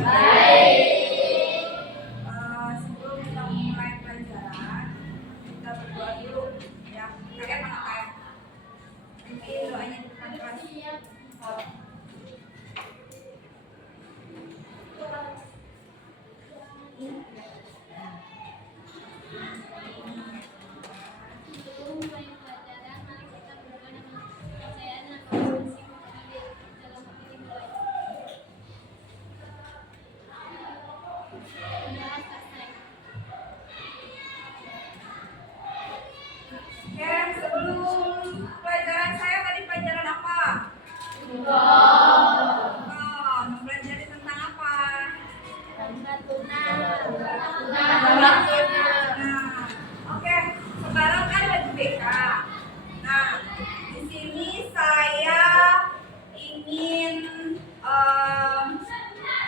Baik. Sebelum kita mulai pelajaran, kita berdoa dulu ya. Kalian mana kayak? Nanti doanya di depan kelas. Oke, sebelum pelajaran saya tadi pelajaran apa? Mempelajari tentang apa? Oke, sekarang kan lagi BK. Nah, di sini saya ingin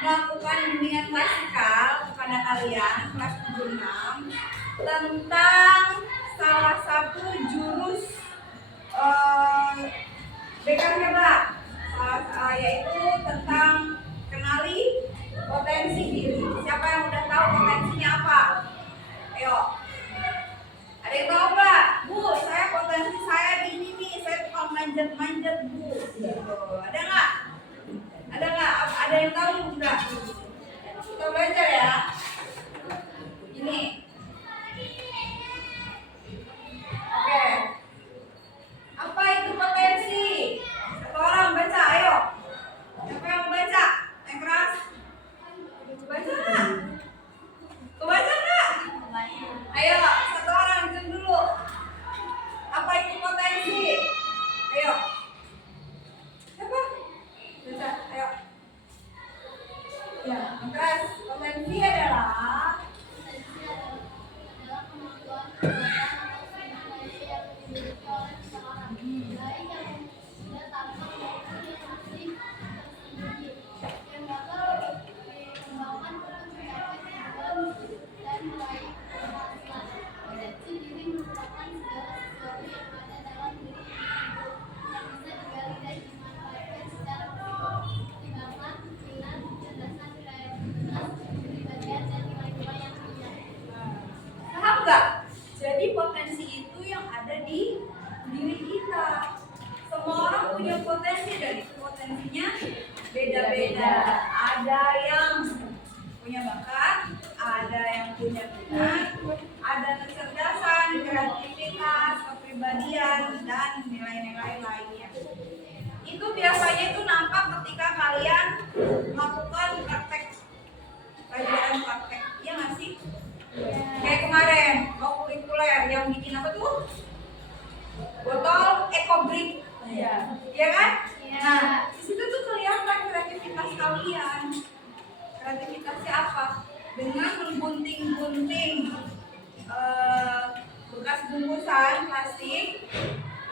melakukan bimbingan klasikal kepada kalian kelas 76 tentang salah satu jurus BK hebat, yaitu tentang kenali potensi diri. Siapa yang udah tahu potensinya apa? Ayo. Ada yang tahu nggak? Bu, saya potensi saya di ini nih, saya tukang manjat-manjat, Bu. Gitu. Ada nggak? Ada nggak? Ada yang tahu nggak? Kita belajar ya. Ini. Oke. Apa itu potensi? Satu orang baca, ayo. Siapa yang baca? Yang keras. Baca nggak? Kebaca nggak? Ayo, satu orang jam dulu. Apa itu potensi? Ayo. Siapa? Baca, ayo. Ya, yang keras. Potensi adalah paham nggak? Jadi potensi itu yang ada di diri kita. Semua orang punya potensi dan itu potensinya beda-beda. Ada yang punya bakat, ada yang punya minat, ada kecerdasan, kreativitas, kepribadian, dan nilai-nilai lainnya. Itu biasanya itu nampak ketika kalian melakukan praktek, pelajaran praktek. Iya nggak sih? Kayak kemarin, kurikuler yang bikin apa tuh? Botol ekobrik. Iya kan? Nah, di situ tuh kelihatan kreativitas kalian. Kreativitasnya apa? Dengan menggunting-gunting bekas bungkusan plastik,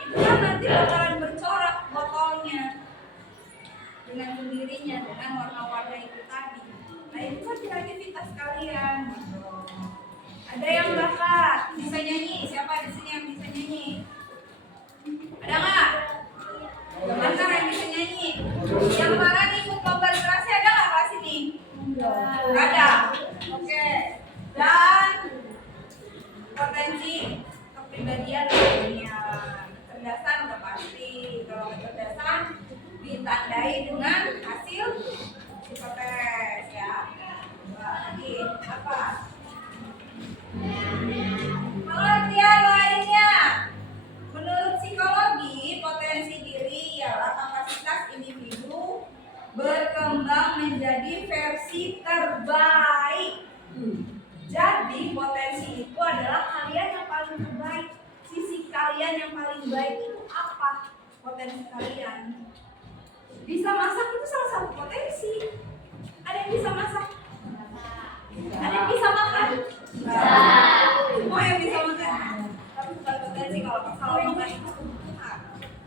itu kan nanti bakalan bercorak botolnya dengan sendirinya dengan warna-warna itu tadi. Nah, itu kan kreativitas kalian. Ada yang bakat bisa nyanyi? Siapa di sini yang bisa nyanyi? Ada nggak? Bentar yang bisa nyanyi. Yang kemarin ikut lomba literasi ada nggak kelas ini? Nggak ada. Oke. Dan potensi kepribadian lainnya. Kecerdasan udah pasti. Kalau kecerdasan ditandai dengan hasil psikotes ya. Lagi apa? Pengertian lainnya. Menurut psikologi, potensi diri ialah kapasitas individu berkembang menjadi versi terbaik. Jadi potensi itu adalah kalian yang paling terbaik. Sisi kalian yang paling baik itu apa? Potensi kalian. Bisa masak itu salah satu potensi. Ada yang bisa masak? Ada yang bisa makan? Semua yang bisa makan. Tapi bukan potensi kalau makan itu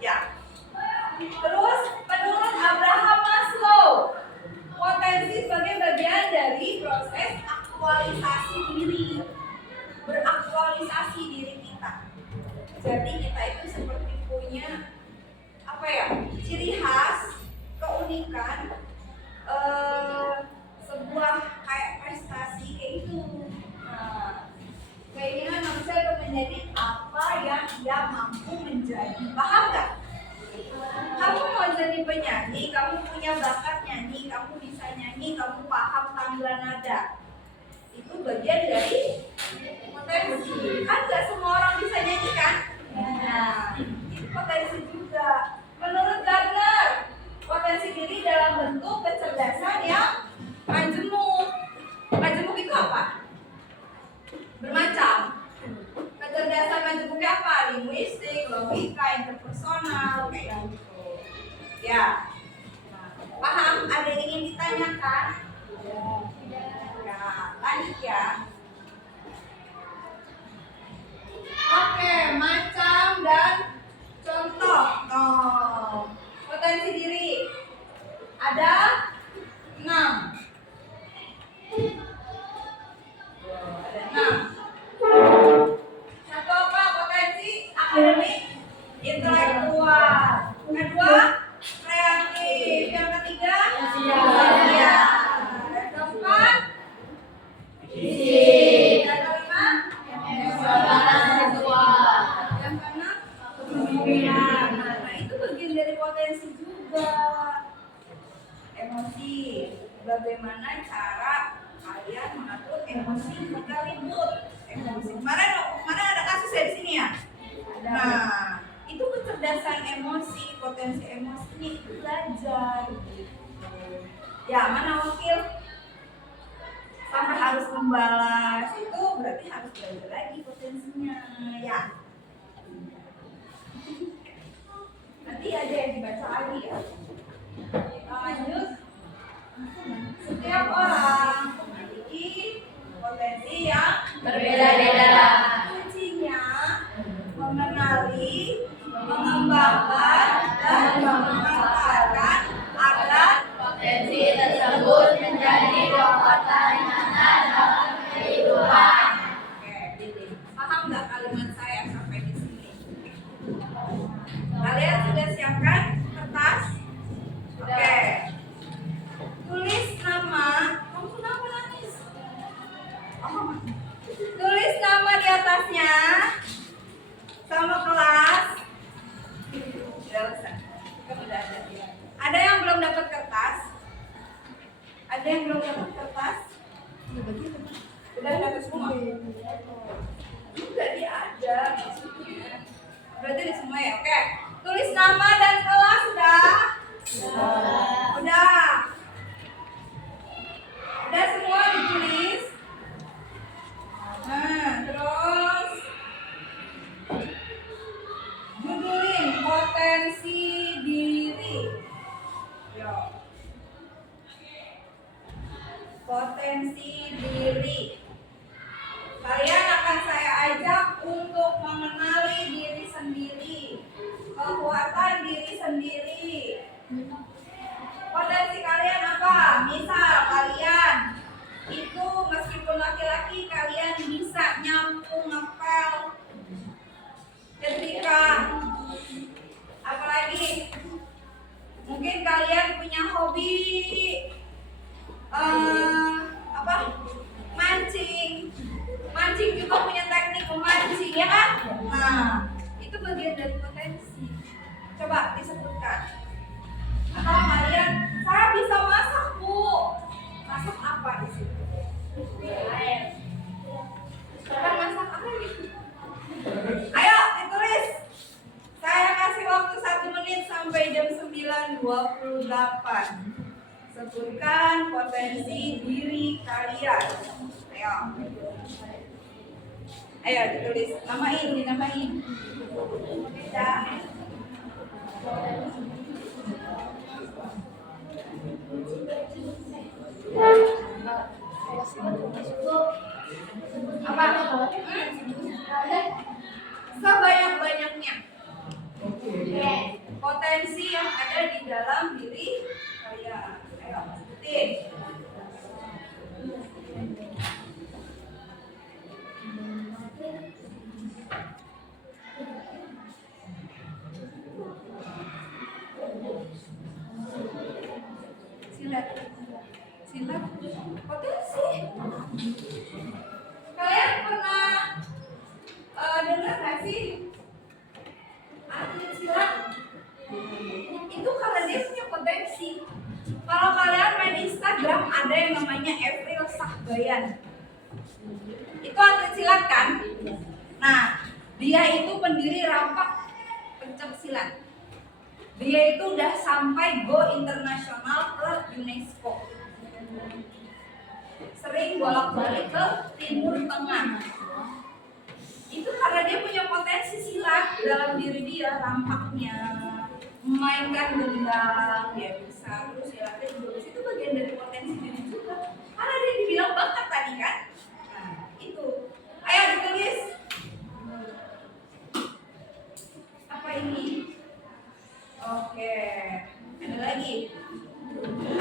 ya. Terus menurut Abraham Maslow, potensi sebagai bagian dari proses aktualisasi diri, beraktualisasi diri kita. Jadi kita itu seperti punya apa ya, ciri khas, keunikan, sebuah kayak prestasi kayak itu. Nah, keinginan manusia untuk menjadi apa yang dia mampu menjadi. Paham nggak? Kamu mau jadi penyanyi, kamu punya bakat nyanyi, kamu bisa nyanyi, kamu paham tangga nada. Itu bagian dari potensi. Kan nggak semua orang bisa nyanyi kan? Nah, itu potensi juga. Menurut Gardner, potensi diri dalam bentuk kecerdasan yang majemuk. Majemuk itu apa? Bermacam. Kecerdasan majemuknya apa? Linguistik, logika, interpersonal, kayak gitu. Ya. Nah, paham? Ada yang ingin ditanyakan? Ya, lanjut ya. Oke, macam dan contoh. Potensi diri ada 6. Ada 6. Satu apa? Potensi akademik, intelektual. Kedua, kreatif. Yang ketiga, sosial. Yang keempat, fisik. Yang kelima, seksual. Yang keenam, kepemimpinan. Nah, itu bagian dari potensi juga. Emosi. Bagaimana cara kalian mengatur emosi ketika ribut? Emosi. Kemarin ada kasus ya di sini ya. Nah, itu kecerdasan emosi, potensi emosi ini belajar gitu. Ya, mana wakil? Sampai harus membalas itu berarti harus belajar lagi potensinya, ya. Nanti ada yang dibaca lagi ya. Kita lanjut. Setiap orang memiliki potensi yang berbeda-beda. Kuncinya mengenali, mengembangkan, dan memanfaatkan agar potensi tersebut menjadi kekuatan nyata dalam kehidupan. Oke, paham nggak kalimat saya sampai di sini? Kalian sudah siapkan kertas? Oke. Tulis nama. Kamu kenapa nangis? Oh. Tulis nama di atasnya. Sama kelas. Sudah usah. Sudah ada. Ada yang belum dapat kertas? Ada yang belum dapat kertas? Sudah dapat semua? Enggak, dia ada. Berarti di semua ya? Oke. Tulis nama dan kelas sudah? Udah. Udah semua ditulis? Nah, terus judulin potensi diri. Yo. Potensi diri. Kalian akan saya ajak untuk mengenali diri sendiri, kekuatan diri sendiri. Potensi kalian apa? Misal kalian itu meskipun laki-laki kalian bisa nyapu, ngepel, setrika, apalagi mungkin kalian punya hobi mancing juga punya teknik memancing ya kan? Nah, itu bagian dari potensi. Coba disebutkan. Atau kalian, saya bisa masak bu. Masak apa di situ? Bukan masak apa gitu? Ayo ditulis. Saya kasih waktu 1 menit sampai jam 9.28. Sebutkan potensi diri kalian. Ayo ditulis. Dinamain. Ya. Apa? Sebanyak-banyaknya. Potensi yang ada di dalam diri kalian. Ayo, sebutin. silat potensi. Kalian pernah dengar nggak sih atlet silat? Itu karena dia punya potensi. Kalau kalian main Instagram ada yang namanya Evril Sahbayan. Itu atlet silat kan? Nah, dia itu pendiri Rampak Pencak Silat. Dia itu udah sampai go internasional ke UNESCO. Sering bolak-balik ke Timur Tengah. Itu karena dia punya potensi silat dalam diri dia, rampaknya, memainkan gendang, dia bisa, terus silatnya juga itu bagian dari potensi diri juga. Karena dia dibilang bakat tadi kan. Nah, itu. Ayo ditulis. Apa ini? Oke. Ada lagi.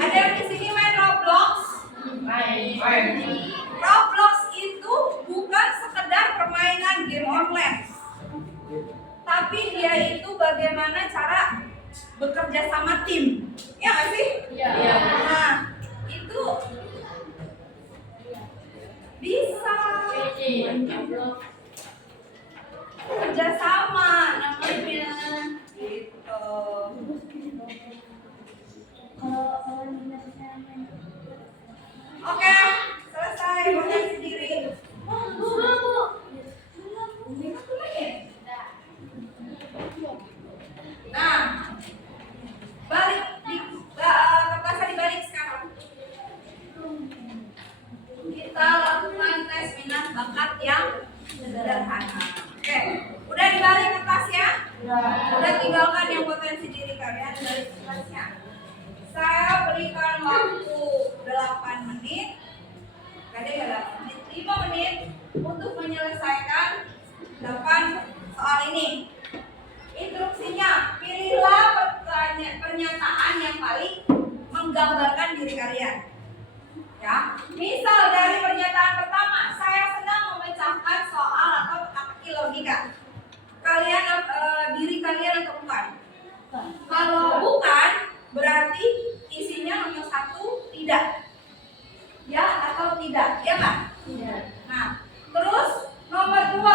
Ada yang di sini main Roblox? Roblox itu bukan sekedar permainan game online, tapi dia itu bagaimana cara bekerja sama tim, ya nggak sih? Iya. Nah, itu bisa kerja sama namanya, gitu. Oke, selesai potensi diri. Nah, balik di kertasnya dibalik sekarang. Kita lakukan tes minat bakat yang sederhana. Oke, udah dibalik kertasnya? Udah tinggalkan yang potensi diri kalian balik kertasnya. Saya berikan waktu 8 menit. Gak ada 8 menit, 5 menit untuk menyelesaikan 8 soal ini. Instruksinya, pilihlah pernyataan yang paling menggambarkan diri kalian. Ya, misal dari pernyataan pertama, saya sedang memecahkan soal atau akil logika. Kalian diri kalian atau bukan? Kalau bukan, berarti isinya nomor 1 tidak. Ya atau tidak? Ya kan? Tidak. Nah, terus nomor 2,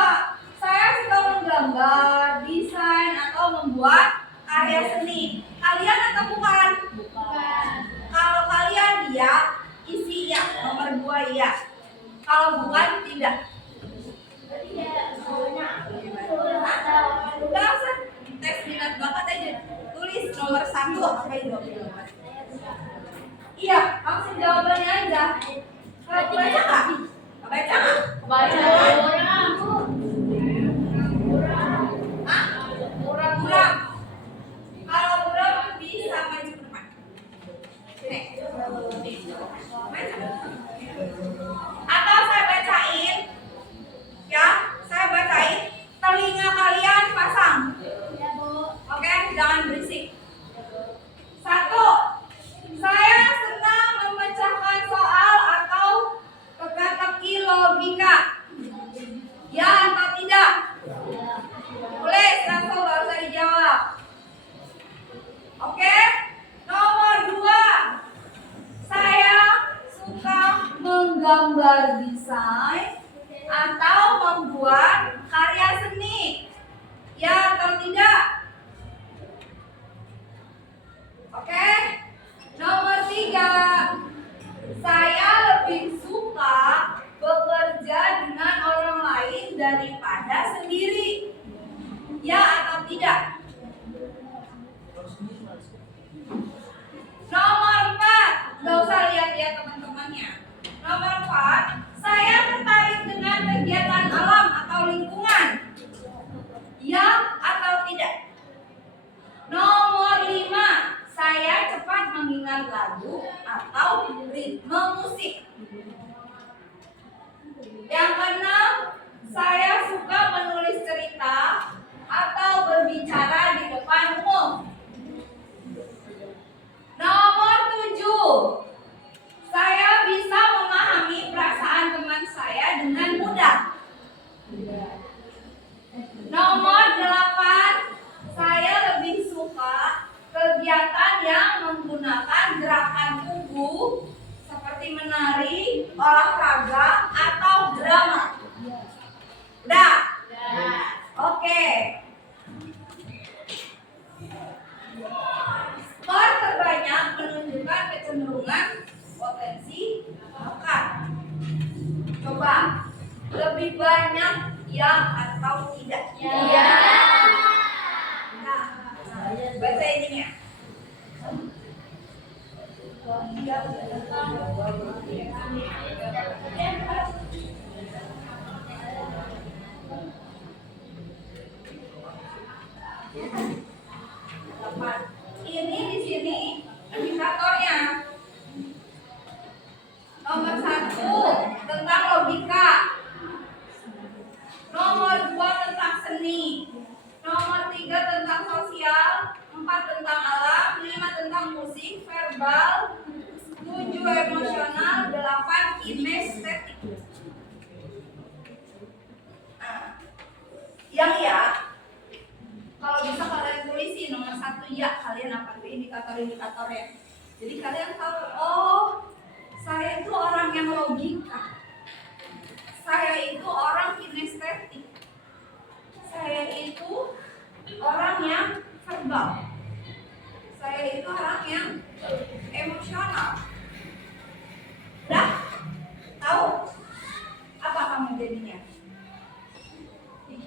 saya suka menggambar, desain atau membuat karya seni. Kalian atau bukan? Bukan. Kalau kalian iya, isi iya. Nomor 2 iya. Kalau bukan tidak. Udah usah tes minat bakat aja. Tulis nomor 1 apa itu? Iya, langsung jawabannya aja. Baca nggak? Baca nggak? Baca. Kurang. Kalau kurang bisa maju ke depan. Sini. Atau saya bacain. Ya, saya bacain. Telinga kalian pasang. Ya, Bu. Oke, jangan berisik. 1. Saya senang memecahkan soal atau teka-teki logika. Ya atau tidak? Boleh, langsung gak usah dijawab. Oke. Nomor 2. Saya suka menggambar desain atau membuat karya seni. Ya atau tidak? Oke. Nomor 3. Saya lebih suka bekerja dengan orang lain daripada sendiri. Ya atau tidak? Nomor 4. Gak usah lihat-lihat teman-temannya. Nomor 4. Saya tertarik dengan kegiatan alam atau lingkungan. Ya atau tidak? Nomor 5. Saya cepat mengingat lagu atau ritme musik. Yang keenam, saya suka menulis cerita atau berbicara di depan umum. Nomor 7. Saya bisa memahami perasaan teman saya dengan mudah. Nomor 8. Saya lebih suka kegiatan yang menggunakan gerakan tubuh seperti potensi bakat. Coba, lebih banyak ya atau tidak? Ya. Nah, baca ininya. Ini di sini indikatornya. Nomor 1 tentang logika. Nomor 2 tentang seni. Nomor 3 tentang sosial. 4 tentang alam. 5 tentang musik, verbal. 7 emosional. 8 kinestetik. Nah, yang ya, kalau bisa kalian tulisin nomor 1 ya, kalian apa tuh indikator-indikatornya. Jadi kalian tahu, oh saya itu orang yang logika, saya itu orang kinestetik, saya itu orang yang verbal, saya itu orang yang emosional. Udah tahu apa kamu jadinya?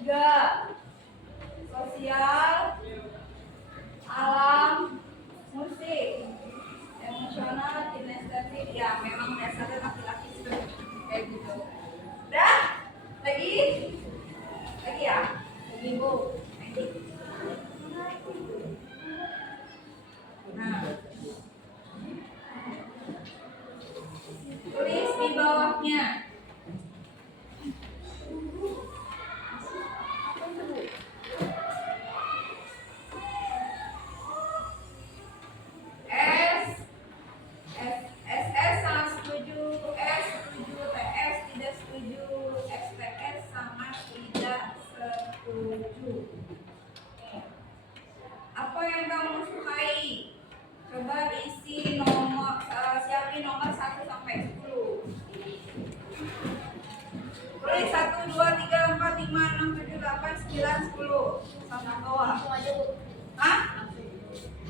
3 sosial, alam, musik, emosional, kinestetik. Ya memang dasarnya laki-laki sudah kayak gitu. Udah? Lagi ya? Lagi bu. Nah, tulis di bawahnya. SS sangat setuju, S setuju, TS tidak setuju, STS sangat tidak setuju. Apa yang kamu sukai? Coba isi nomor, siapin nomor 1 sampai 10. Tulis 1, 2, 3, 4, 5, 6, 7, 8, 9, 10 sampai bawah. Hah?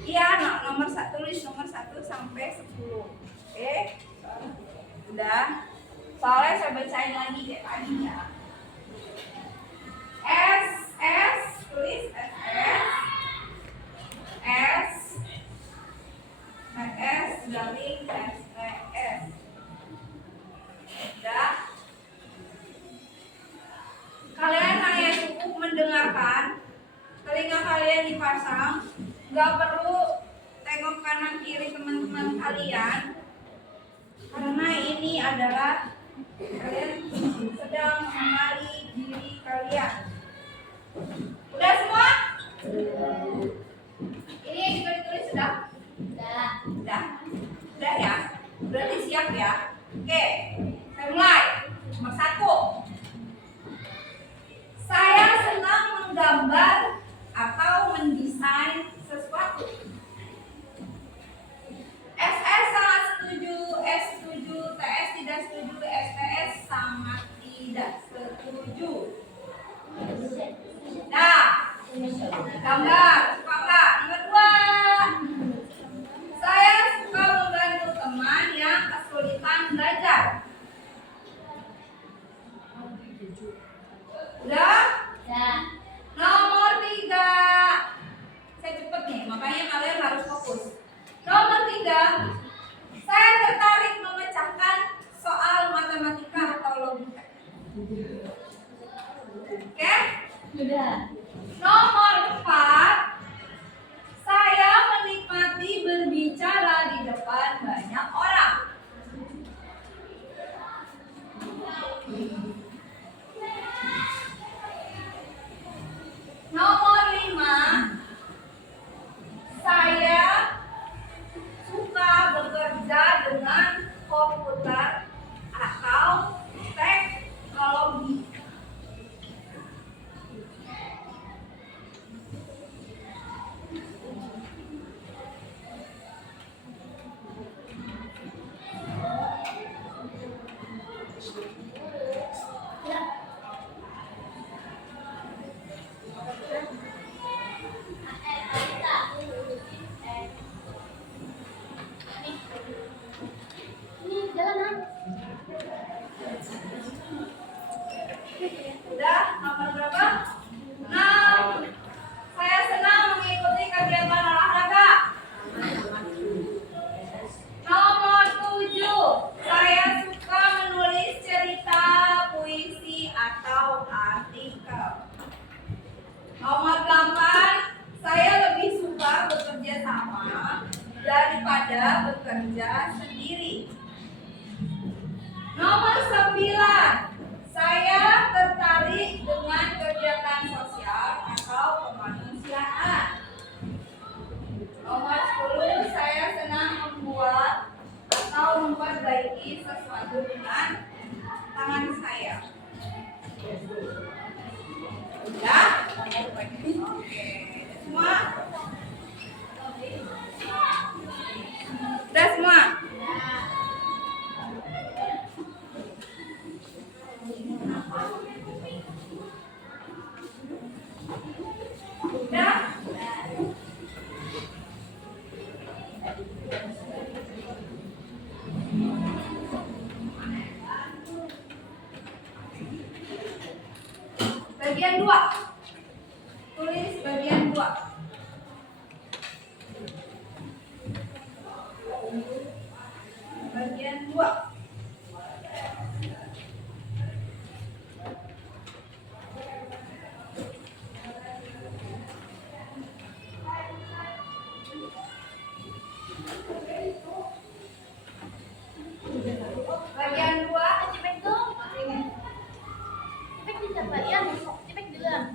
Iya, nomor 1, tulis nomor 1 sampai 10. Oke? Udah. Soalnya saya bacain lagi kayak tadi ya. S, tulis SS. S, garing STS. Udah. Kalian hanya cukup mendengarkan, telinga kalian dipasang, nggak perlu tengok kanan kiri teman-teman kalian, karena ini adalah kalian sedang mengenali diri kalian. Udah semua? Ini yang juga ditulis sudah? Udah ya? Berarti siap ya? Oke, saya mulai. Nomor 1. Saya senang menggambar atau mendesain sesuatu. SS sangat setuju, S setuju, TS tidak setuju, STS sangat tidak setuju. Nah, gambar, suka nggak? Nomor 2. Saya suka membantu teman yang kesulitan belajar. memperbaiki sesuatu dengan tangan saya. Udah? Oke. Semua? Udah semua? Udah? Bagian 2. Tulis bagian 2. Bagian 2. Bagian 2. Cepet dong. Cepet bisa Pak ya? Cepet bilang.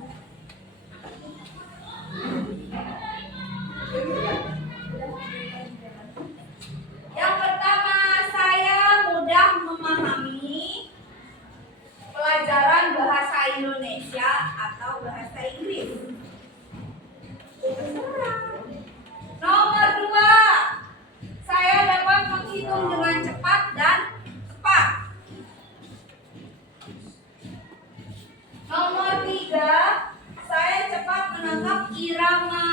Yang pertama, saya mudah memahami pelajaran bahasa Indonesia atau bahasa Inggris. Terserah. Nomor 2, saya dapat menghitung dengan cepat dan tepat. Nomor 3, saya cepat menangkap irama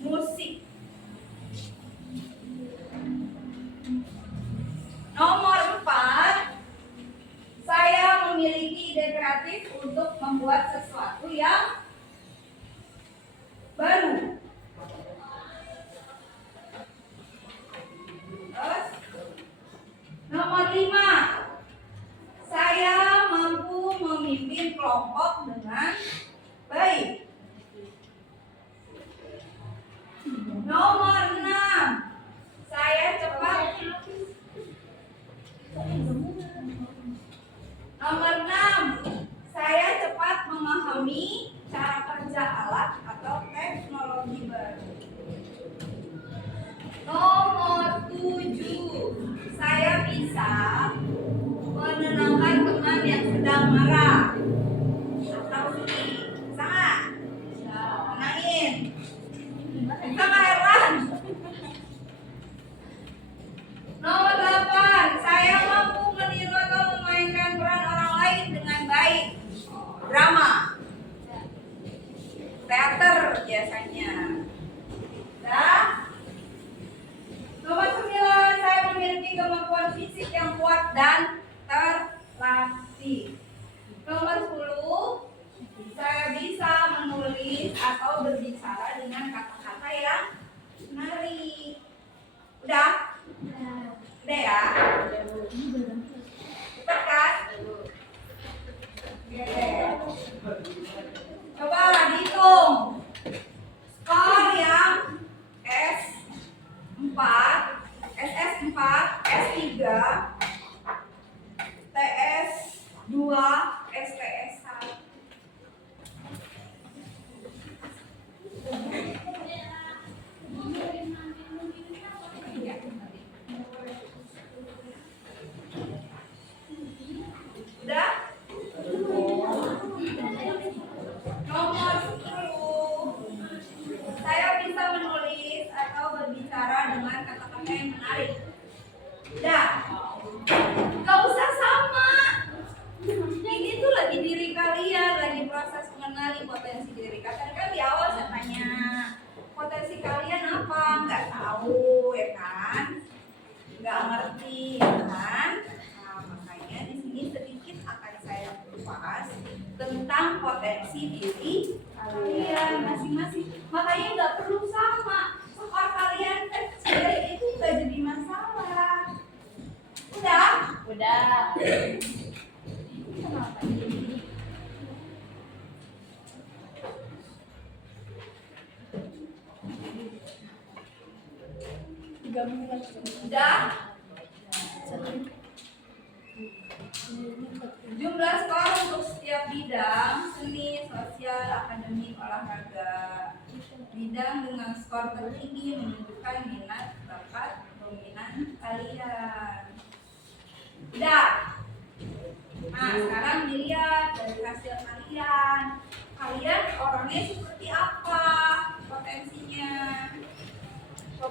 musik. Nomor 4, saya memiliki ide kreatif untuk membuat sesuatu yang baru. Terus, nomor 5, saya mampu memimpin kelompok dengan baik. Nomor 6, saya cepat. Nomor 6, saya cepat memahami cara kerja alat atau teknologi baru. Nomor 7, saya bisa menenangkan teman yang sedang marah atau sedih. Bisa nggak? Tenangin. Bisa nggak, Herlan? Nomor 8, saya mampu meniru atau memainkan peran orang lain dengan baik. Drama, teater biasanya. Dah? Nomor 9, saya memiliki kemampuan fisik yang kuat dan terlatih. Nomor 10, saya bisa menulis atau berbicara dengan kata-kata yang menarik. Udah? Udah ya? Cepat kan? Oke. Coba dihitung skor yang S4, SS4, S3, TS2, STS1. Udah? Nomor 10, saya bisa menulis atau berbicara dengan kata-kata yang menarik. Udah? Gak usah sama. Ini tuh lagi diri kalian, lagi proses mengenali potensi diri kalian. Kan di awal saya tanya, potensi kalian apa? Nggak tahu, ya kan? Nggak ngerti, ya kan? Nah, makanya di sini sedikit akan saya kupas tentang potensi diri kalian masing-masing. Makanya nggak perlu sama. Skor kalian kecil itu nggak jadi masalah. Udah? Udah. Kenapa? Udah? Jumlah skor untuk setiap bidang: seni, sosial, akademik, olahraga. Bidang dengan skor tertinggi menunjukkan minat, bakat, dominan kalian.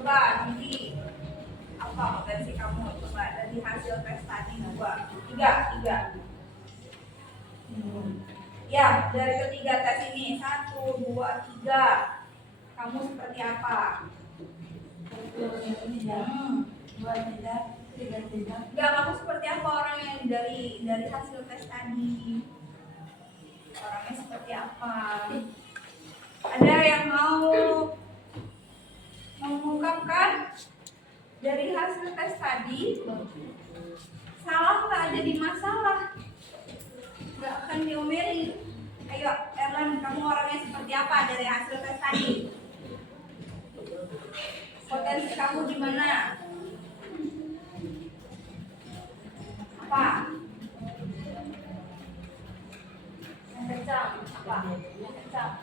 Coba nanti apa potensi kamu? Coba dari hasil tes tadi tiga. Ya, dari ketiga tes ini 1, 2, 3. Kamu seperti apa? 2, 3, 3. Enggak, kamu seperti apa orang yang dari hasil tes tadi? Orangnya seperti apa? Ada yang mau mengungkapkan dari hasil tes tadi? Salah nggak jadi masalah? Nggak akan diomelin. Ayo, Erlan, kamu orangnya seperti apa dari hasil tes tadi? Potensi kamu gimana? Apa? Yang kencang. Apa? Yang kencang.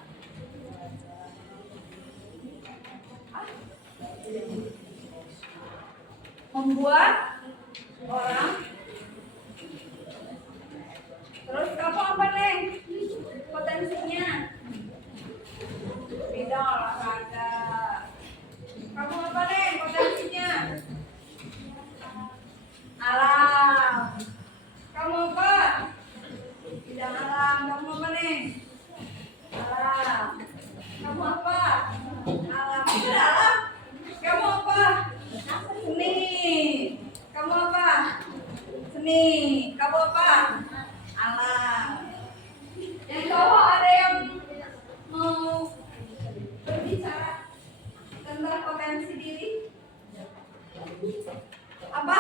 Membuat orang. Terus kamu apa, Neng? Potensinya bidang olahraga. Kamu apa, Neng? Potensinya alam. Kamu apa? Bidang alam. Kamu apa, Neng? Alam. Kamu apa? Alam. Itu alam. Kamu apa? Seni. Kamu apa? Seni. Kamu apa? Alam. Yang cowok ada yang mau berbicara tentang potensi diri? Apa?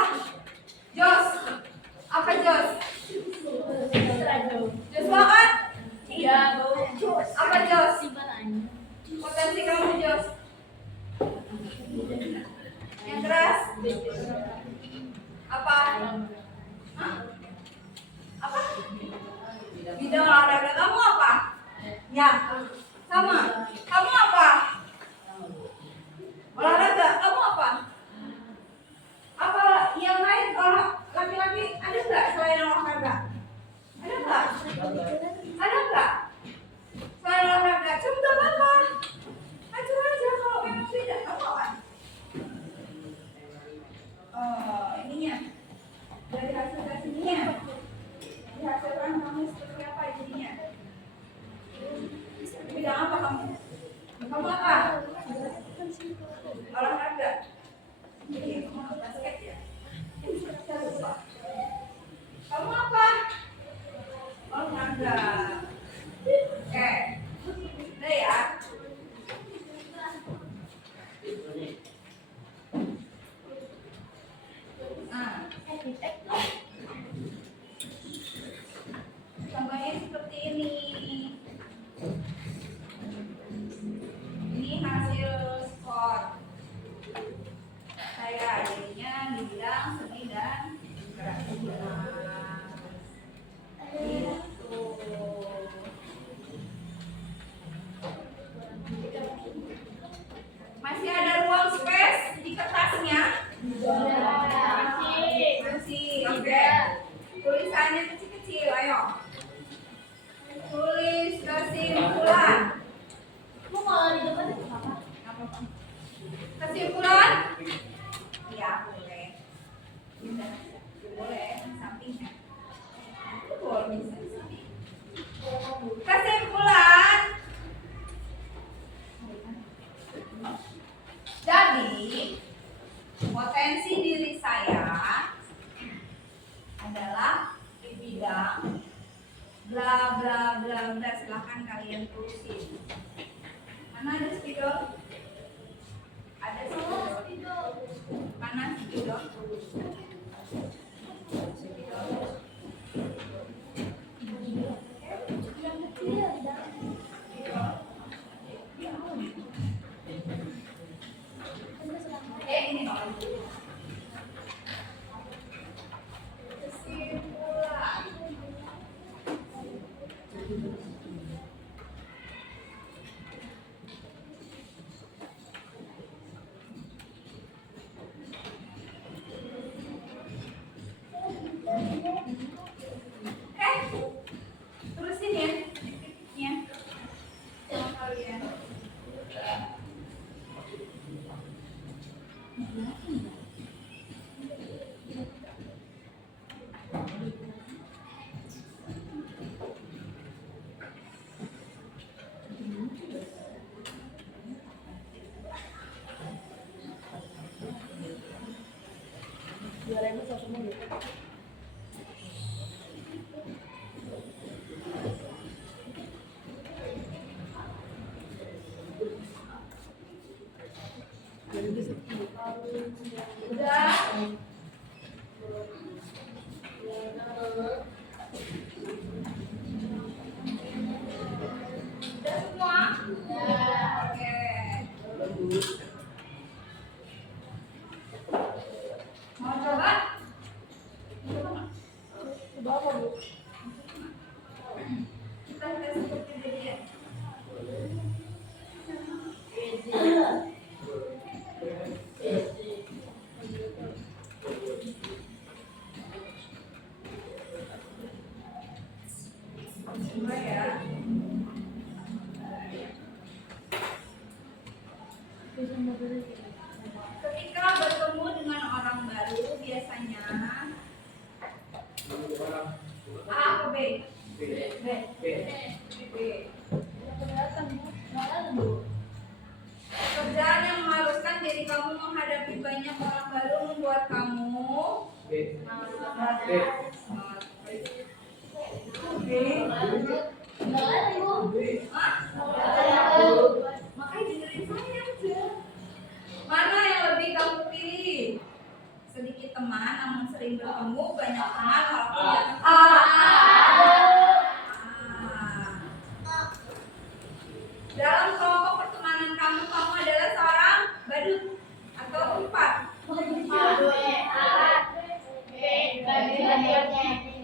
Jos. Apa Jos? Joshua kan? Iya, Apa Jos? Potensi kamu Jos? Yang keras? Apa? Hah? Apa? Bidang olahraga kamu apa? Ya, sama. Kamu apa? Olahraga kamu apa? Apa yang lain kalau laki-laki ada nggak selain olahraga? Ada nggak? Ada nggak? Selain olahraga, coba apa? Aja aja kalau memang beda, kamu apa? Ininya dari hasil tes ininya dihasilkan kamu seperti apa jadinya? Bidang apa kamu? Kamu apa? Olahraga. Iya, kamu basket ya? Saya lupa. Kamu apa? Olahraga. Oke. Udah ya. Nah, contohnya seperti ini. Ini hasil skor saya jadinya di bidang seni dan kreativitas. Gitu. Masih ada ruang space di kertasnya? Masih. Oke. Tulisannya kecil-kecil, ayo. Tulis kesimpulan. Kamu kalau di depan itu apa? Kesimpulan? Iya, boleh. Boleh, sampingnya. Boleh, bisa di sini. Kesimpulan. Jadi, potensi diri saya adalah di bidang bla bla bla bla. Silahkan kalian tulisin. Mana ada spidol? Ada spidol. Mana spidol? Spidol. Ini loh. Kesimpulan. Udah. Udah semua? Oke. Mau coba? Coba apa, Bu? Kita tes seperti dia. Coba ya. Ketika bertemu dengan orang baru biasanya A atau B? B. Pekerjaan yang mengharuskan diri kamu menghadapi banyak orang baru membuat kamu makanya dengerin saya aja. Mana yang lebih kamu pilih? Sedikit teman namun sering bertemu, banyak teman walaupun jarang ketemu. Dalam kelompok pertemanan kamu adalah seorang badut atau empat?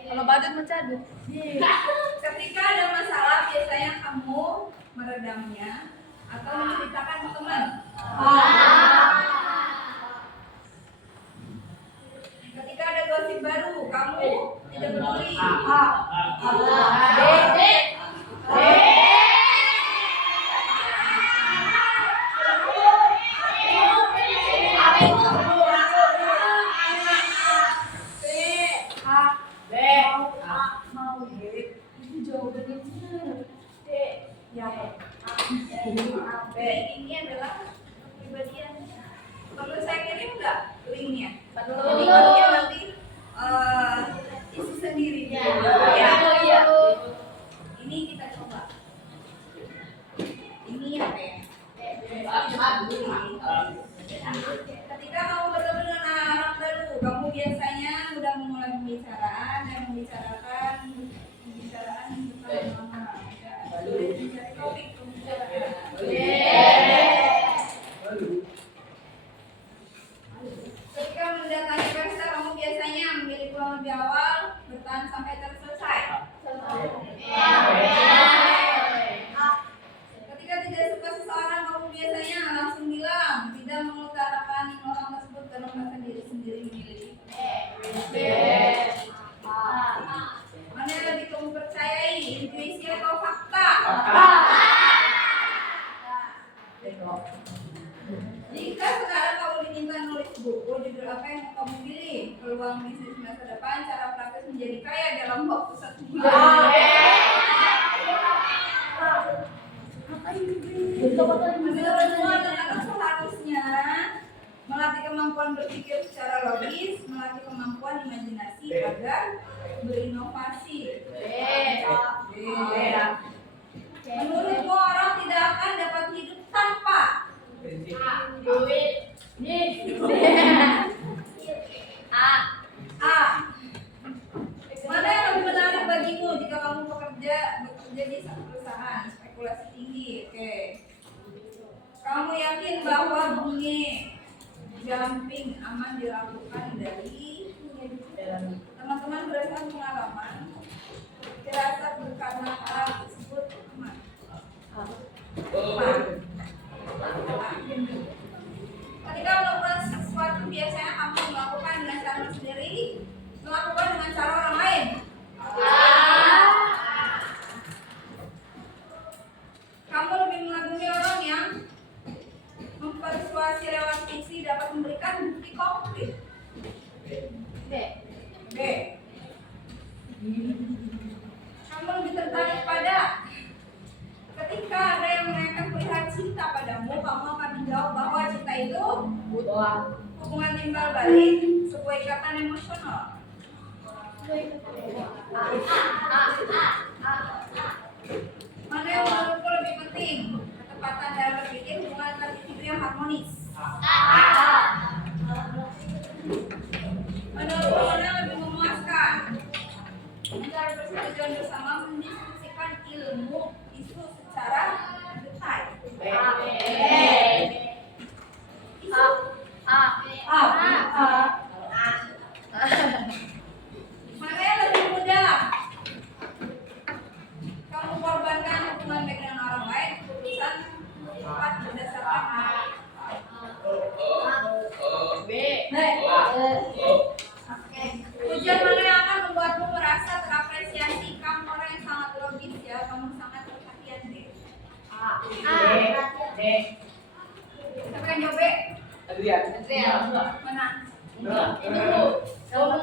Kalau badut mencadut. Ketika ada masalah, biasanya kamu meredamnya atau menceritakan ke teman? Ketika ada gosip baru, kamu tidak peduli? Ini adalah kepribadian. Perlu saya kirim nggak linknya? Jadi kalian nanti isi sendiri. Ya. Ini kita coba. Ini apa ya? Ketika kamu bertemu dengan orang baru, kamu biasanya mudah memulai pembicaraan dan membicarakan bersama-sama. Sulit mencari topik pembicaraan. Ketika mendatangi pesta, kamu biasanya memilih pulang lebih awal, bertahan sampai selesai. Ketika tidak suka seseorang, kamu biasanya langsung bilang, tidak mengutarakan orang tersebut karena merasa diri sendiri memilih. Mana yang lebih kamu percayai, intuisi atau fakta? Jika sekarang kamu diminta nulis buku, judul apa yang mau kamu pilih? Peluang bisnis masa depan, cara praktis menjadi kaya dalam waktu 1 bulan. Menurut semua anak-anak seharusnya melatih kemampuan berpikir secara logis, melatih kemampuan imajinasi agar berinovasi. Menurutmu orang tidak akan dapat hidup tanpa duit. A. Mana yang lebih menarik bagimu jika kamu bekerja di satu perusahaan? Spekulasi tinggi. Oke. Kamu yakin bahwa bunyi jumping aman dilakukan dari teman-teman berdasarkan pengalaman? Firasat karena hal tersebut aman. Ketika melakukan sesuatu, biasanya kamu melakukan dengan cara sendiri, melakukan dengan cara orang lain. Kamu lebih mengagumi orang yang mempersuasi lewat fiksi dapat memberikan bukti konkret. B. Kamu lebih tertarik pada ketika ada yang menanyakan perihal cinta padamu, kamu akan menjawab bahwa cinta itu hubungan timbal balik, sebuah ikatan emosional. Mana yang menurutku lebih penting? Ketepatan dalam berpikir, hubungan antar individu yang harmonis. Menurutku mana yang lebih memuaskan? Mencari persetujuan bersama, mendiskusikan ilmu isu secara detail. Mana yang lebih mudah? Kamu korbankan hubungan baik dengan orang lain, keputusan tepat berdasarkan Ujian mana yang akan membuatmu merasa terapresiasi? Kamu orang yang sangat logis ya, kamu sangat perhatian deh. Siapa yang jawab B? Adrian. Mana? Kamu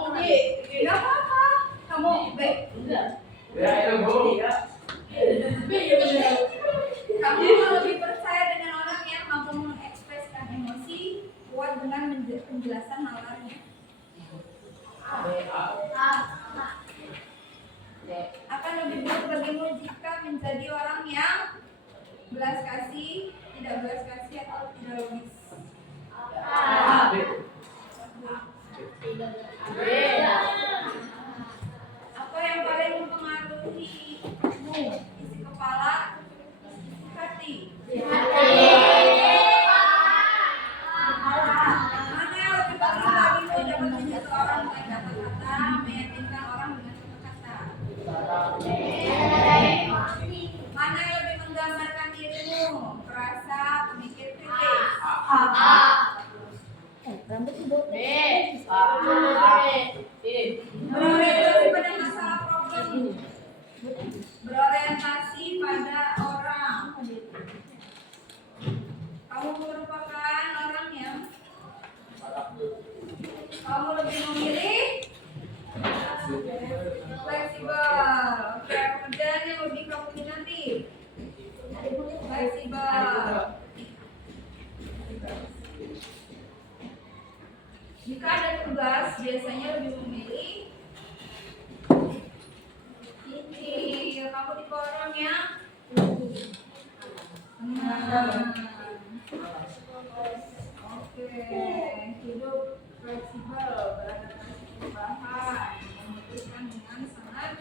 Tidak apa-apa. Kamu B. Kamu lebih percaya dengan orang yang mampu mengekspresikan emosi, kuat dengan penjelasan nalarnya. Akan lebih baik bagimu jika menjadi orang yang belas kasih, tidak belas kasih atau tidak logis. Apa yang paling mempengaruhimu? Isi kepala, isi hati. Mana yang lebih penting bagimu? Dapat menjatuh orang dengan kata-kata, meyakinkan orang dengan kata-kata. Mana yang lebih menggambarkan dirimu? Perasa, pemikir kritis. Berorientasi pada masalah problem. Berorientasi pada orang. Kamu merupakan orang yang kamu lebih memilih fleksibel. Oke, pekerjaan yang lebih kamu minati. Fleksibel. Jika ada tugas, biasanya lebih memilih ini. Kamu tipe orang yang oke, hidup fleksibel, beradaptasi perubahan, memutuskan dengan sangat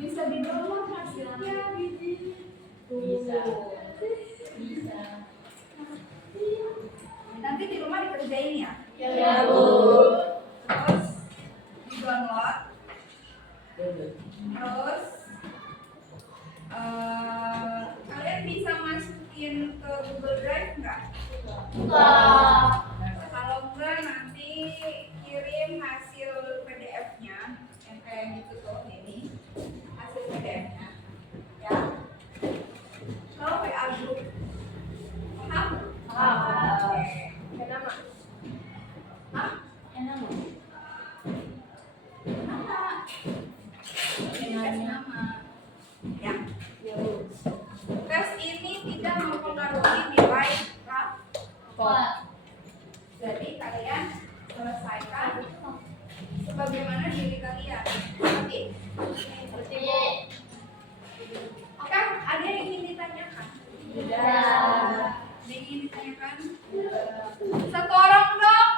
bisa didownload hasilnya bisa. Nanti di rumah dikerjain ya. Ya, Bu. Terus di download. Terus kalian bisa masukin ke Google Drive nggak? Kalau enggak nanti kirim hasil PDF-nya yang kayak gitu tuh ini hasil PDF-nya ya. Kalau WA group paham? Oke. Kenapa? Hah? Kenapa? Nama. Ya. Tes ini tidak mempengaruhi nilai rapor. Jadi kalian selesaikan sebagaimana diri kalian. Oke. Oke, ada yang ingin ditanyakan? Ada yang ingin ditanyakan? Satu orang dong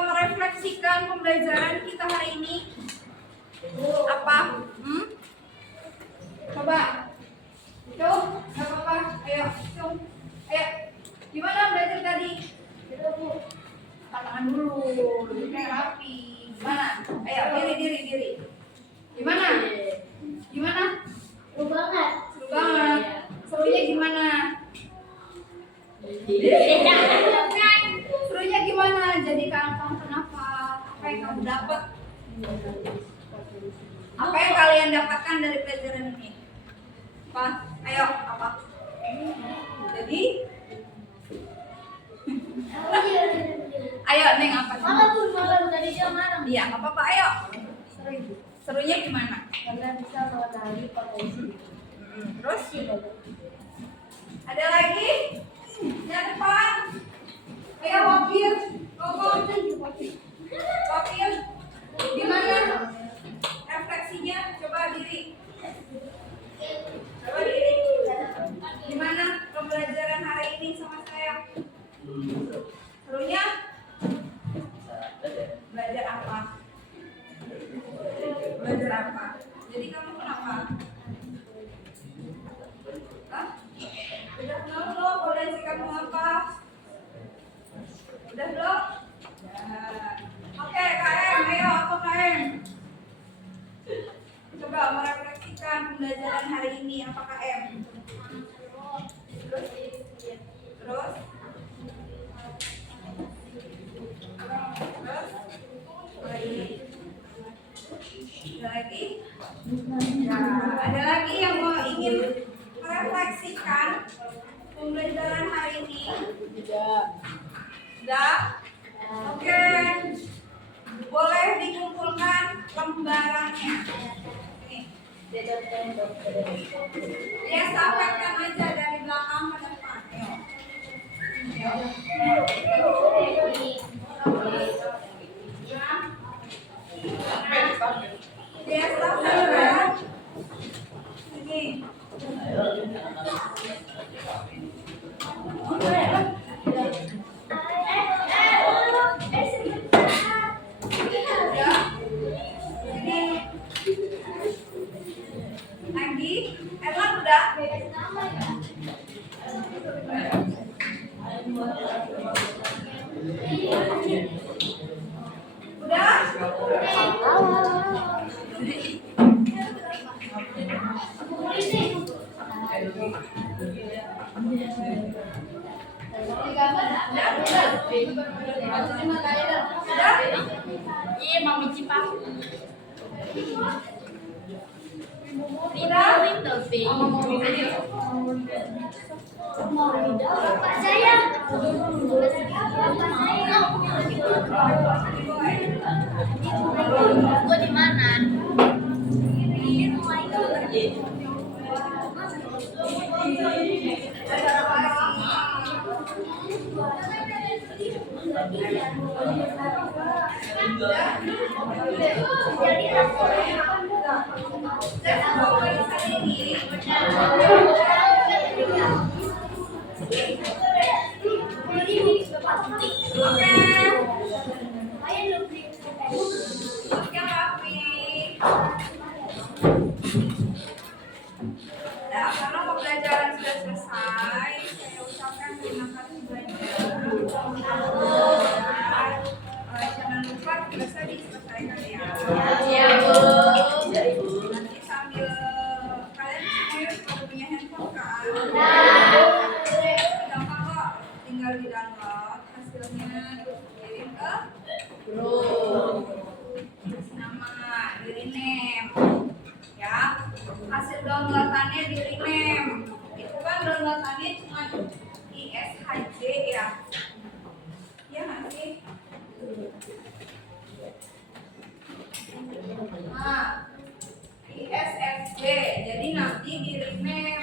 merefleksikan pembelajaran kita hari ini. Apa? Coba. Coba, nggak apa-apa. Ayo, coba. Ayo. Gimana belajar tadi? Tangan dulu, duduknya rapi. Gimana? Ayo, diri. Gimana? Seru banget. Serunya gimana? Serunya gimana? Jadi kamu kenapa? Apa yang kamu dapat? Apa yang kalian dapatkan dari pelajaran ini? Apa? Ayo, apa? Jadi, ayo Neng apa? Malam tadi dia marah. Iya, nggak apa-apa. Ayo. Serunya gimana? Karena bisa mengenali potensi. Terus? Ada lagi? Yang depan. Ayo wakil. Ngomong. Wakil. Gimana? Refleksinya? Coba diri. Coba diri. Gimana pembelajaran hari ini sama saya? Serunya? Belajar apa? Belajar apa? Jadi kamu kenapa? Hah? Udah kenal belum potensi kamu apa? Udah belum? Ya. Oke, KM, ayo apa KM? Coba merefleksikan pembelajaran hari ini apa KM? Terus? Terus? Ada lagi? Ya, ada lagi yang mau ingin merefleksikan pembelajaran hari ini? Sudah? Oke. Boleh dikumpulkan lembarannya. Nih. Ya, sampaikan aja dari belakang ke depan. Ayo. Ya, sampaikan. Ini. Lagi, Erlan udah? Udah? Iya, Mami Cipang. Udah? Pak saya. Gua di mana? Nah, karena pembelajaran sudah selesai, saya ucapkan terima kasih banyak. Jangan lupa bisa diselesaikan ya. Iya, Bu. Nanti sambil kalian semua pada punya handphone kan? Gampang kok, tinggal di download hasilnya terus kirim ke grup. Kasih nama, di rename. Ya, hasil downloadannya di rename. Itu kan downloadannya cuma ISHJ ya. Iya nggak sih? Nah, ISFJ. Jadi nanti di rename